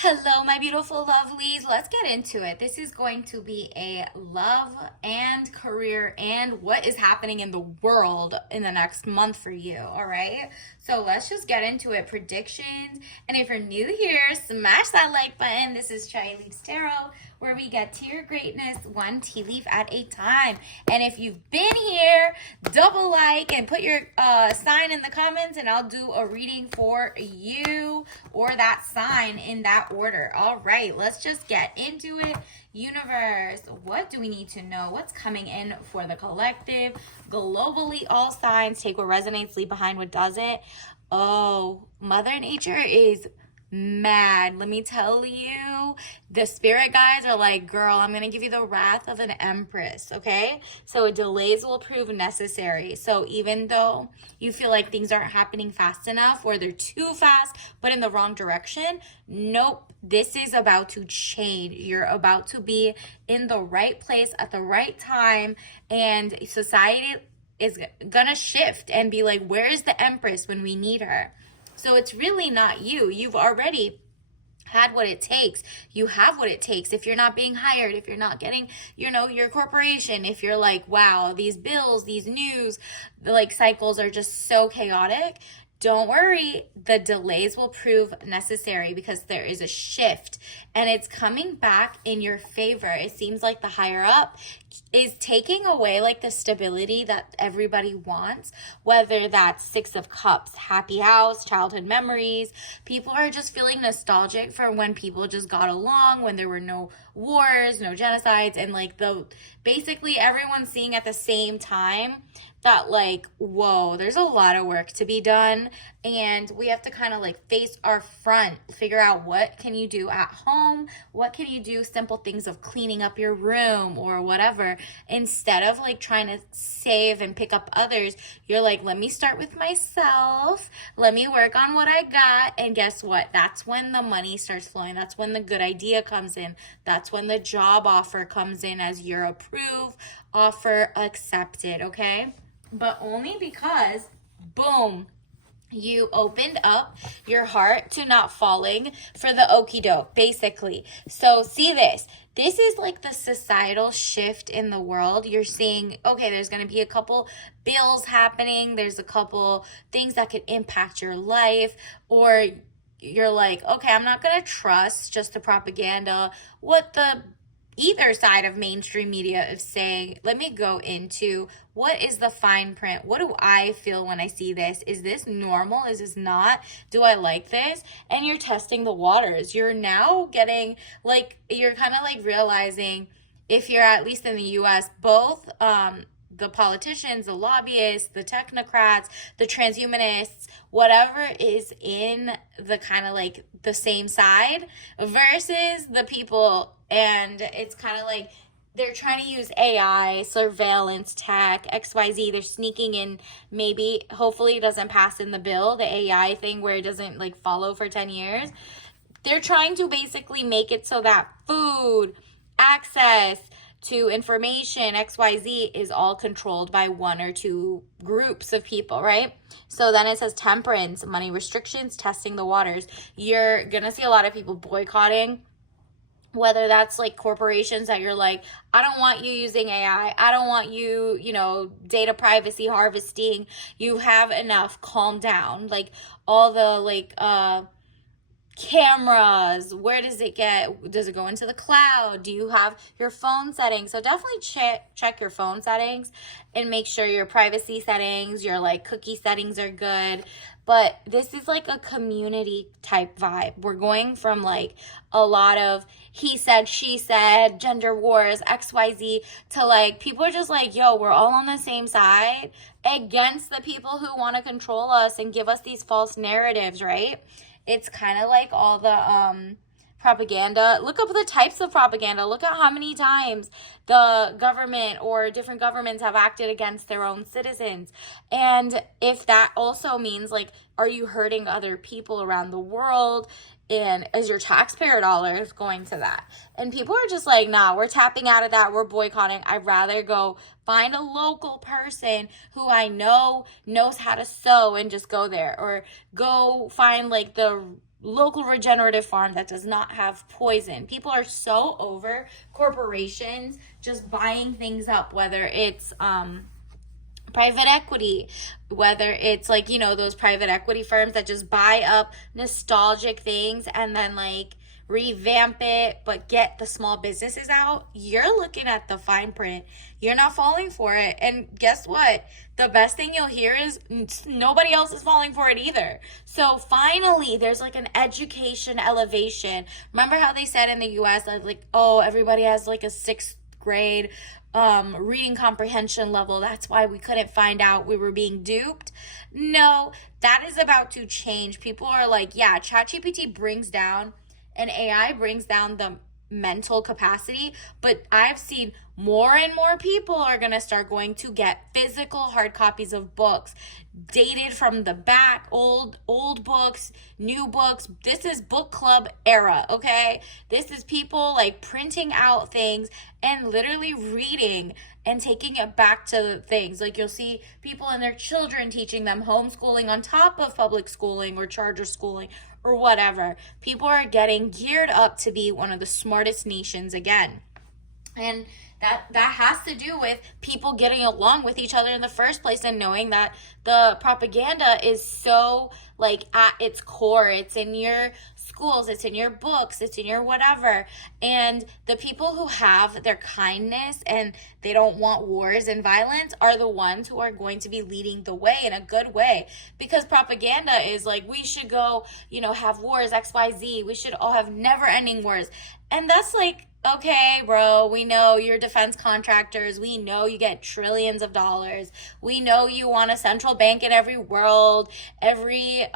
Hello, my beautiful lovelies. Let's get into it. This is going to be a love and career and what is happening in the world in the next month for you. All right. So let's just get into it. Predictions. And if you're new here, smash that like button. This is Chai Leaves Tarot, where we get to your greatness one tea leaf at a time. And if you've been here, double like and put your sign in the comments, and I'll do a reading for you or that sign in that order. All right, let's just get into it. Universe, what do we need to know? What's coming in for the collective? Globally, all signs, take what resonates, leave behind what doesn't. Oh, Mother Nature is mad. Let me tell you, the spirit guides are like, girl, I'm gonna give you the wrath of an empress. Okay, so delays will prove necessary. So even though you feel like things aren't happening fast enough or they're too fast but in the wrong direction, nope, this is about to change. You're about to be in the right place at the right time, and society is gonna shift and be like, where is the empress when we need her? So it's really not you. You've already had what it takes. You have what it takes. If you're not being hired, if you're not getting, your corporation, if you're like, wow, these bills, these news, like cycles are just so chaotic, don't worry, the delays will prove necessary because there is a shift and it's coming back in your favor. It seems like the higher up is taking away like the stability that everybody wants, whether that's Six of Cups, happy house, childhood memories. People are just feeling nostalgic for when people just got along, when there were no wars, no genocides, and like basically everyone's seeing at the same time that like, whoa, there's a lot of work to be done, and we have to kind of like face our front, figure out what can you do at home, what can you do, simple things of cleaning up your room or whatever, instead of like trying to save and pick up others. You're like, let me start with myself, let me work on what I got, and guess what, that's when the money starts flowing, that's when the good idea comes in, that's when the job offer comes in as your approved offer accepted. Okay, but only because, boom, you opened up your heart to not falling for the okie doke, basically. So, see this. This is like the societal shift in the world. You're seeing, okay, there's going to be a couple bills happening, there's a couple things that could impact your life, or you're like, okay, I'm not going to trust just the propaganda, what the either side of mainstream media is saying. Let me go into what is the fine print. What do I feel when I see this? Is this normal? Is this not? Do I like this? And you're testing the waters. You're now getting like, you're kind of like realizing, if you're at least in the US, both the politicians, the lobbyists, the technocrats, the transhumanists, whatever is in the kind of like the same side versus the people. And it's kind of like they're trying to use AI, surveillance tech, XYZ. They're sneaking in, maybe, hopefully it doesn't pass in the bill, the AI thing where it doesn't like follow for 10 years. They're trying to basically make it so that food, access to information, XYZ, is all controlled by one or two groups of people, right? So then it says temperance, money restrictions, testing the waters. You're going to see a lot of people boycotting, whether that's like corporations that you're like, I don't want you using AI. I don't want you, data privacy harvesting. You have enough. Calm down. Like all the like cameras, where does it go into the cloud? Do you have your phone settings? So definitely check your phone settings and make sure your privacy settings, your like cookie settings are good. But this is like a community type vibe. We're going from like a lot of he said, she said, gender wars, XYZ, to like people are just like, yo, we're all on the same side against the people who want to control us and give us these false narratives, right? It's kind of like all the propaganda. Look up the types of propaganda. Look at how many times the government or different governments have acted against their own citizens. And if that also means like, are you hurting other people around the world? And is your taxpayer dollars going to that? And people are just like, nah, we're tapping out of that. We're boycotting. I'd rather go find a local person who I know knows how to sew and just go there, or go find like the local regenerative farm that does not have poison. People are so over corporations just buying things up, whether it's private equity, whether it's like, those private equity firms that just buy up nostalgic things and then like revamp it but get the small businesses out. You're looking at the fine print, you're not falling for it, and guess what, the best thing you'll hear is nobody else is falling for it either. So finally there's like an education elevation. Remember how they said in the US that like, oh, everybody has like a 6th grade reading comprehension level, that's why we couldn't find out, we were being duped? No, that is about to change. People are like, yeah, ChatGPT brings down, and AI brings down the mental capacity, but I've seen more and more people are going to start going to get physical hard copies of books, dated from the back, old books, new books. This is book club era, okay? This is people like printing out things and literally reading and taking it back to things. Like you'll see people and their children teaching them homeschooling on top of public schooling or charter schooling or whatever. People are getting geared up to be one of the smartest nations again. And that has to do with people getting along with each other in the first place, and knowing that the propaganda is so like at its core. It's in your schools, it's in your books, it's in your whatever. And the people who have their kindness and they don't want wars and violence are the ones who are going to be leading the way in a good way, because propaganda is like, we should go, have wars, XYZ, we should all have never ending wars. And that's like, okay, bro, we know you're defense contractors. We know you get trillions of dollars. We know you want a central bank in every world, every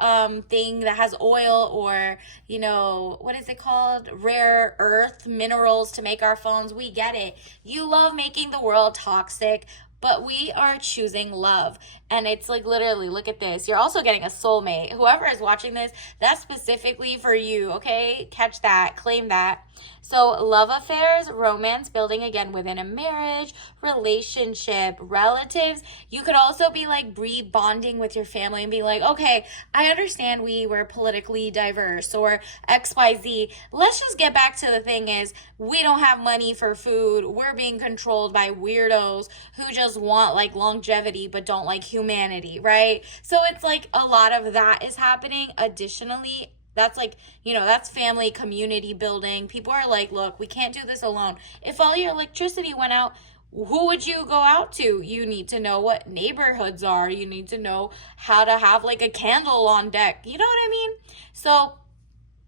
thing that has oil or, what is it called? Rare earth minerals to make our phones. We get it. You love making the world toxic, but we are choosing love. And it's like, literally, look at this. You're also getting a soulmate. Whoever is watching this, that's specifically for you, okay? Catch that, claim that. So love affairs, romance building again within a marriage, relationship, relatives. You could also be like bonding with your family and be like, okay, I understand we were politically diverse or XYZ. Let's just get back to the thing is, we don't have money for food. We're being controlled by weirdos who just want like longevity but don't like humanity, right? So it's like a lot of that is happening. Additionally, that's like, that's family community building. People are like, look, we can't do this alone. If all your electricity went out, who would you go out to? You need to know what neighborhoods are. You need to know how to have like a candle on deck. You know what I mean? So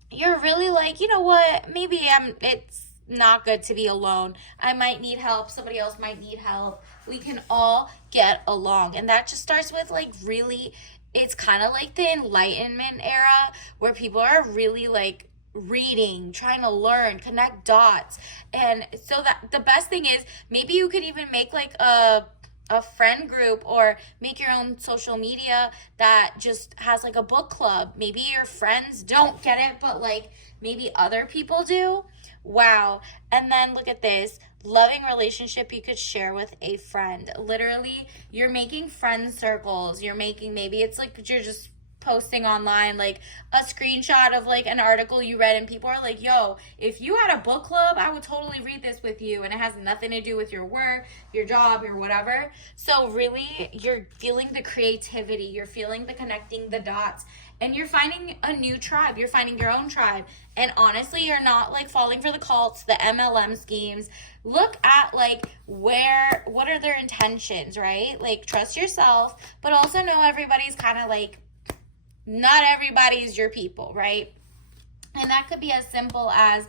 you're really like, you know what? Maybe it's not good to be alone. I might need help. Somebody else might need help. We can all get along. And that just starts with like really, it's kind of like the Enlightenment era where people are really like reading, trying to learn, connect dots. And so that the best thing is, maybe you could even make like a friend group or make your own social media that just has like a book club. Maybe your friends don't get it, but like maybe other people do. Wow. And then look at this. Loving relationship you could share with a friend. Literally, you're making friend circles. You're making, maybe it's like you're just posting online like a screenshot of like an article you read, and people are like, yo, if you had a book club, I would totally read this with you, and it has nothing to do with your work, your job, or whatever. So really, you're feeling the creativity, you're feeling the connecting the dots, and you're finding a new tribe. You're finding your own tribe. And honestly, you're not like falling for the cults, the MLM schemes. Look at like what are their intentions, right? Like trust yourself, but also know everybody's kind of like, not everybody's your people, right? And that could be as simple as,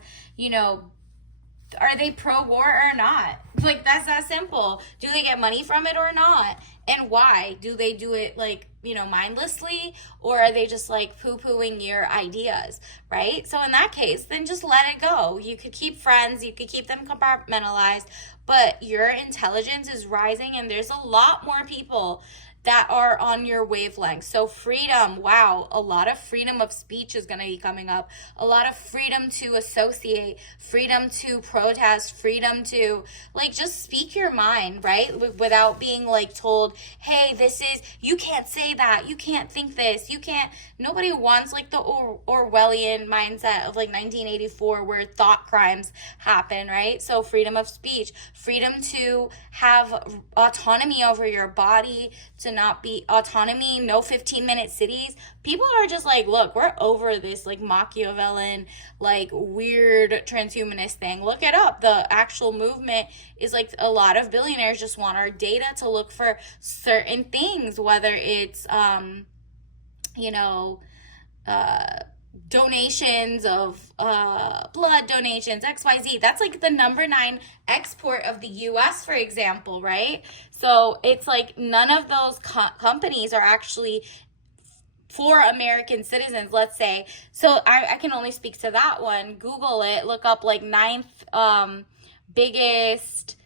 are they pro-war or not? Like, that's that simple. Do they get money from it or not? And why? Do they do it like, mindlessly? Or are they just like poo-pooing your ideas, right? So in that case, then just let it go. You could keep friends, you could keep them compartmentalized, but your intelligence is rising, and there's a lot more people that are on your wavelength. So freedom, wow, a lot of freedom of speech is going to be coming up. A lot of freedom to associate, freedom to protest, freedom to like just speak your mind, right? Without being like told, hey, this is, you can't say that, you can't think this, you can't. Nobody wants like the Orwellian mindset of like 1984 where thought crimes happen, right? So freedom of speech, freedom to have autonomy over your body, to not be autonomy, no 15-minute cities. People are just like, look, we're over this like Machiavellian, like weird transhumanist thing. Look it up. The actual movement is like a lot of billionaires just want our data to look for certain things, whether it's, you know, donations of blood donations, XYZ. That's like the number 9 export of the US, for example, right? So it's like none of those companies are actually for American citizens, let's say. So I can only speak to that one. Google it, look up like 9th biggest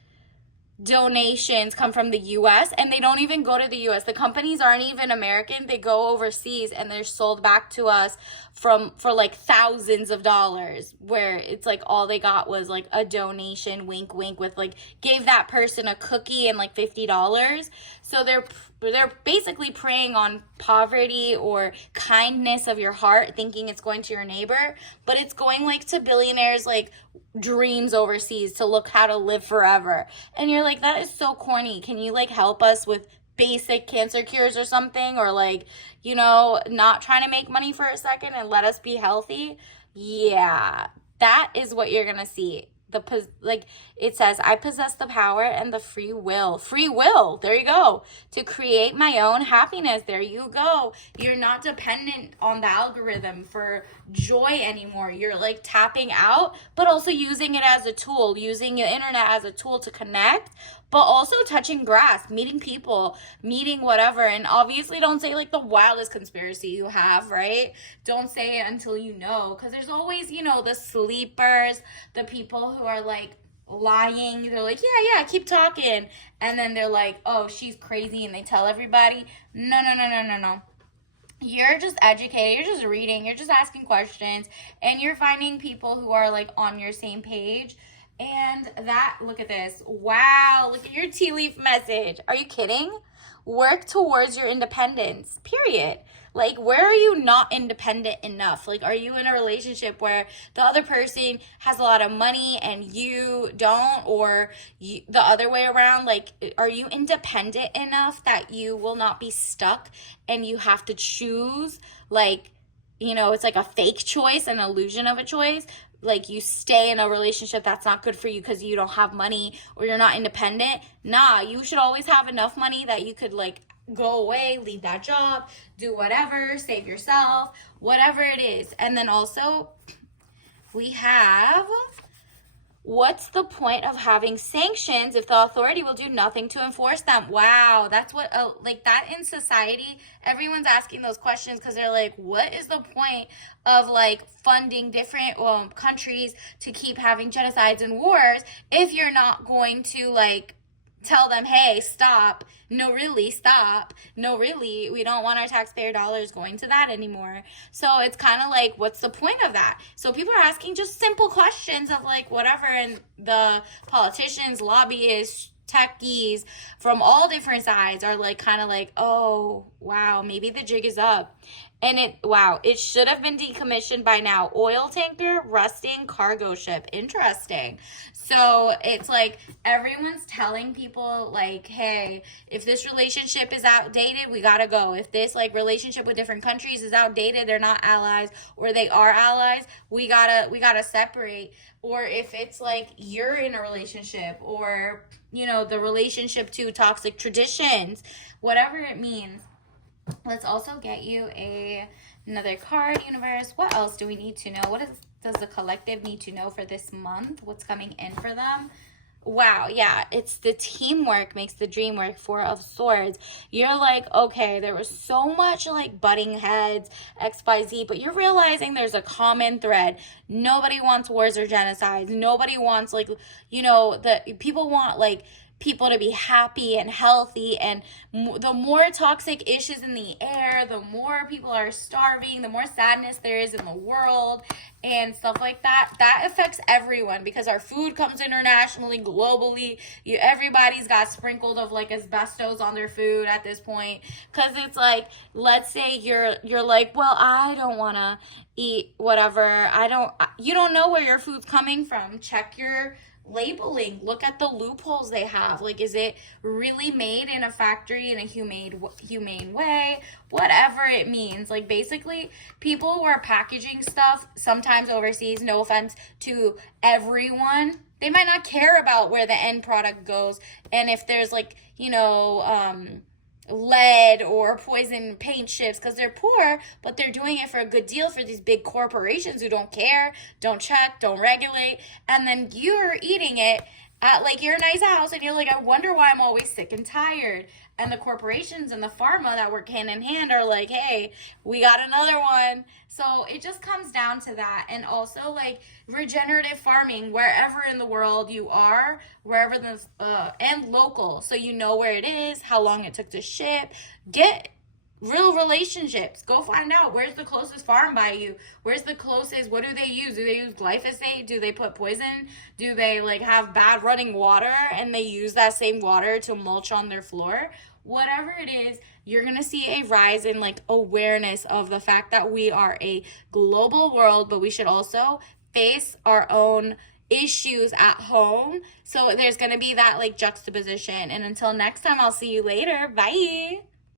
donations come from the US, and they don't even go to the US. The companies aren't even American. They go overseas and they're sold back to us for like thousands of dollars, where it's like all they got was like a donation, wink wink, with like gave that person a cookie and like $50. So they're basically preying on poverty or kindness of your heart, thinking it's going to your neighbor, but it's going like to billionaires like dreams overseas to look how to live forever. And you're like, that is so corny. Can you like help us with basic cancer cures or something, or like, you know, not trying to make money for a second and let us be healthy? Yeah, that is what you're gonna see. Like it says, I possess the power and the free will, there you go, to create my own happiness. There you go. You're not dependent on the algorithm for joy anymore. You're like tapping out, but also using it as a tool, using the internet as a tool to connect, but also touching grass, meeting people, meeting whatever. And obviously don't say like the wildest conspiracy you have, right? Don't say it until you know, because there's always, you know, the sleepers, the people who are like lying. They're like, yeah, keep talking. And then they're like, oh, she's crazy. And they tell everybody, no. You're just educated, you're just reading, you're just asking questions, and you're finding people who are like on your same page. And that, look at this. Wow, look at your tea leaf message. Are you kidding? Work towards your independence, period. Like, where are you not independent enough? Like, are you in a relationship where the other person has a lot of money and you don't, or the other way around? Like, are you independent enough that you will not be stuck and you have to choose, like, you know, it's like a fake choice, an illusion of a choice. Like you stay in a relationship that's not good for you because you don't have money or you're not independent. Nah, you should always have enough money that you could like go away, leave that job, do whatever, save yourself, whatever it is. And then also we have, what's the point of having sanctions if the authority will do nothing to enforce them? Wow, that's what, like that in society, everyone's asking those questions because they're like, what is the point of like funding different countries to keep having genocides and wars if you're not going to like tell them, hey, stop. No, really, stop. No, really, we don't want our taxpayer dollars going to that anymore. So it's kind of like, what's the point of that? So people are asking just simple questions of like whatever, and the politicians, lobbyists, techies from all different sides are like kind of like, oh, wow, maybe the jig is up. And it should have been decommissioned by now. Oil tanker, rusting cargo ship. Interesting. So it's like everyone's telling people like, hey, if this relationship is outdated, we gotta go. If this like relationship with different countries is outdated, they're not allies, or they are allies, we gotta separate. Or if it's like you're in a relationship, or you know, the relationship to toxic traditions, whatever it means. Let's also get you another card, universe. What else do we need to know? Does the collective need to know for this month? What's coming in for them? Wow, yeah, it's the teamwork makes the dream work. 4 of Swords. You're like, okay, there was so much like butting heads, XYZ, but you're realizing there's a common thread. Nobody wants wars or genocides. Nobody wants like, you know, the people want like people to be happy and healthy, and the more toxic issues in the air, the more people are starving, the more sadness there is in the world and stuff like that. That affects everyone because our food comes internationally, globally. Everybody's got sprinkled of like asbestos on their food at this point, because it's like, let's say you're like, well, I don't want to eat whatever. You don't know where your food's coming from. Check your labeling. Look at the loopholes they have. Like, is it really made in a factory in a humane way? Whatever it means. Like, basically, people who are packaging stuff sometimes overseas, no offense to everyone, they might not care about where the end product goes, and if there's like, lead or poison paint chips, because they're poor, but they're doing it for a good deal for these big corporations who don't care, don't check, don't regulate, and then you're eating it at like your nice house, and you're like, I wonder why I'm always sick and tired. And the corporations and the pharma that work hand in hand are like, hey, we got another one. So it just comes down to that. And also like regenerative farming, wherever in the world you are, wherever and local, so you know where it is, how long it took to ship. Get real relationships. Go find out where's the closest farm by you. Where's the closest, what do they use? Do they use glyphosate? Do they put poison? Do they like have bad running water and they use that same water to mulch on their floor? Whatever it is, you're going to see a rise in like awareness of the fact that we are a global world, but we should also face our own issues at home. So there's going to be that like juxtaposition. And until next time, I'll see you later. Bye.